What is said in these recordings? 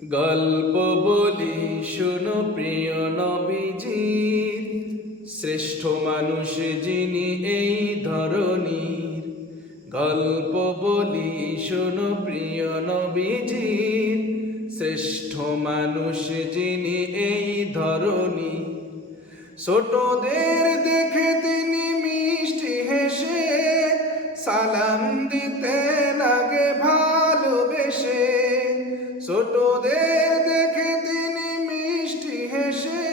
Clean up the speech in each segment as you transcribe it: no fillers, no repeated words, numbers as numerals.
গল্প বলি শোনো প্রিয় নবীজির, শ্রেষ্ঠ মানুষ যিনি এই ধরনীর। গল্প বলি শোনো প্রিয় নবীজির, শ্রেষ্ঠ মানুষ যিনি এই ধরনীর। ছোটদের দেখে তিনি মিষ্টি হেসে সালাম দিতেন আগে ভালোবেসে। ছোটদের দেখে তিনি মিষ্টি হেসে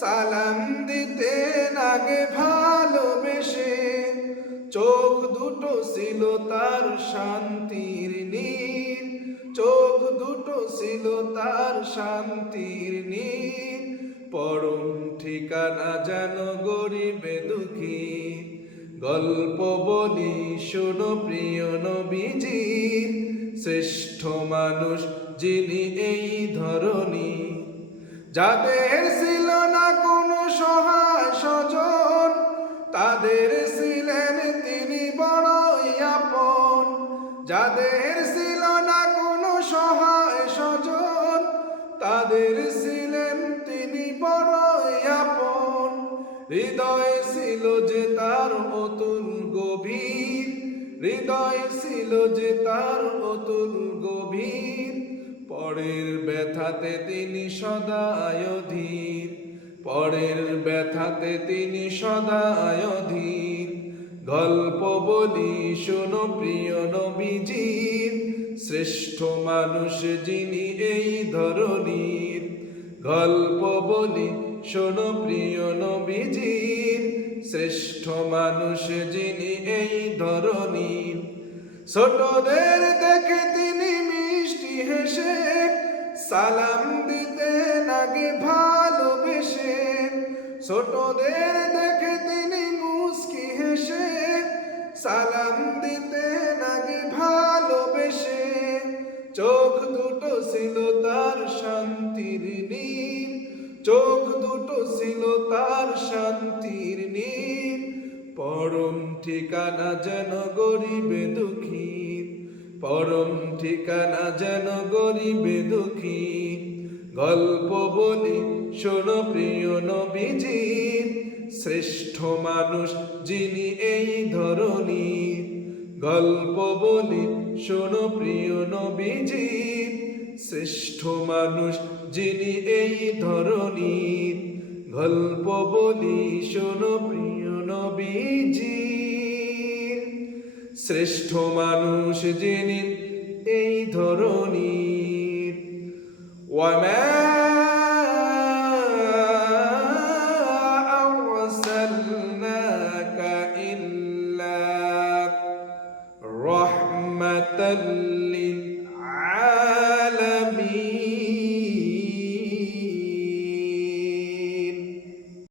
সালাম দিতেন আগে ভালোবেসে। চোখ দুটো ছিল তার শান্তির নীর, চোখ দুটো ছিল তার শান্তির নীর। পরম ঠিকানা যেন গরিবে দুঃখী। গল্প বলি শোনো প্রিয় নবীজির, শ্রেষ্ঠ মানুষ যিনি এই ধরনীর। যাদের ছিল না কোনো সহায় স্বজন, তাদের ছিলেন তিনি বড়ই আপন। যাদের ছিল না কোনো সহায় স্বজন, তাদের ছিলেন তিনি বড়ই আপন। হৃদয় ছিল যে তার অতুল গভীর, হৃদয় ছিল যে তার অতুল গভীর। পরের ব্যথাতে তিনি সদায় অধীর, পরের ব্যথাতে তিনি সদায় অধীর। গল্প বলি শোনো প্রিয় নবীজির, শ্রেষ্ঠ মানুষ যিনি এই ধরনীর। গল্প বলি শোনো প্রিয় নবীজির, শ্রেষ্ঠ মানুষ যিনি এই ধরনীর। ছোটদের দেখে তিনি মিষ্টি হেসে সালাম দিতেন আগে ভালোবেসে। ছোটদের দেখে তিনি মুস্কি হেসে সালাম দিতেন আগে ভালোবেসে। চোখ দুটো ছিল তার শান্তির নীর, চোখ দুটো ছিল তার শান্তির নীর। পরম ঠিকানা যেন গরিবে দুঃখীর, পরম ঠিকানা যেন গরিবে দুঃখীর। গল্প বলি শোনো প্রিয় নবীজির, শ্রেষ্ঠ মানুষ যিনি এই ধরনীর। গল্প বলি শোনো প্রিয় নবীজির, শ্রেষ্ঠ মানুষ যিনি এই ধরনীর। গল্প বলি শোনো প্রিয় নবীজির, শ্রেষ্ঠ মানুষ যিনি এই ধরনীর। ওয়ামা আরসালনাকা ইল্লা রাহমাতাল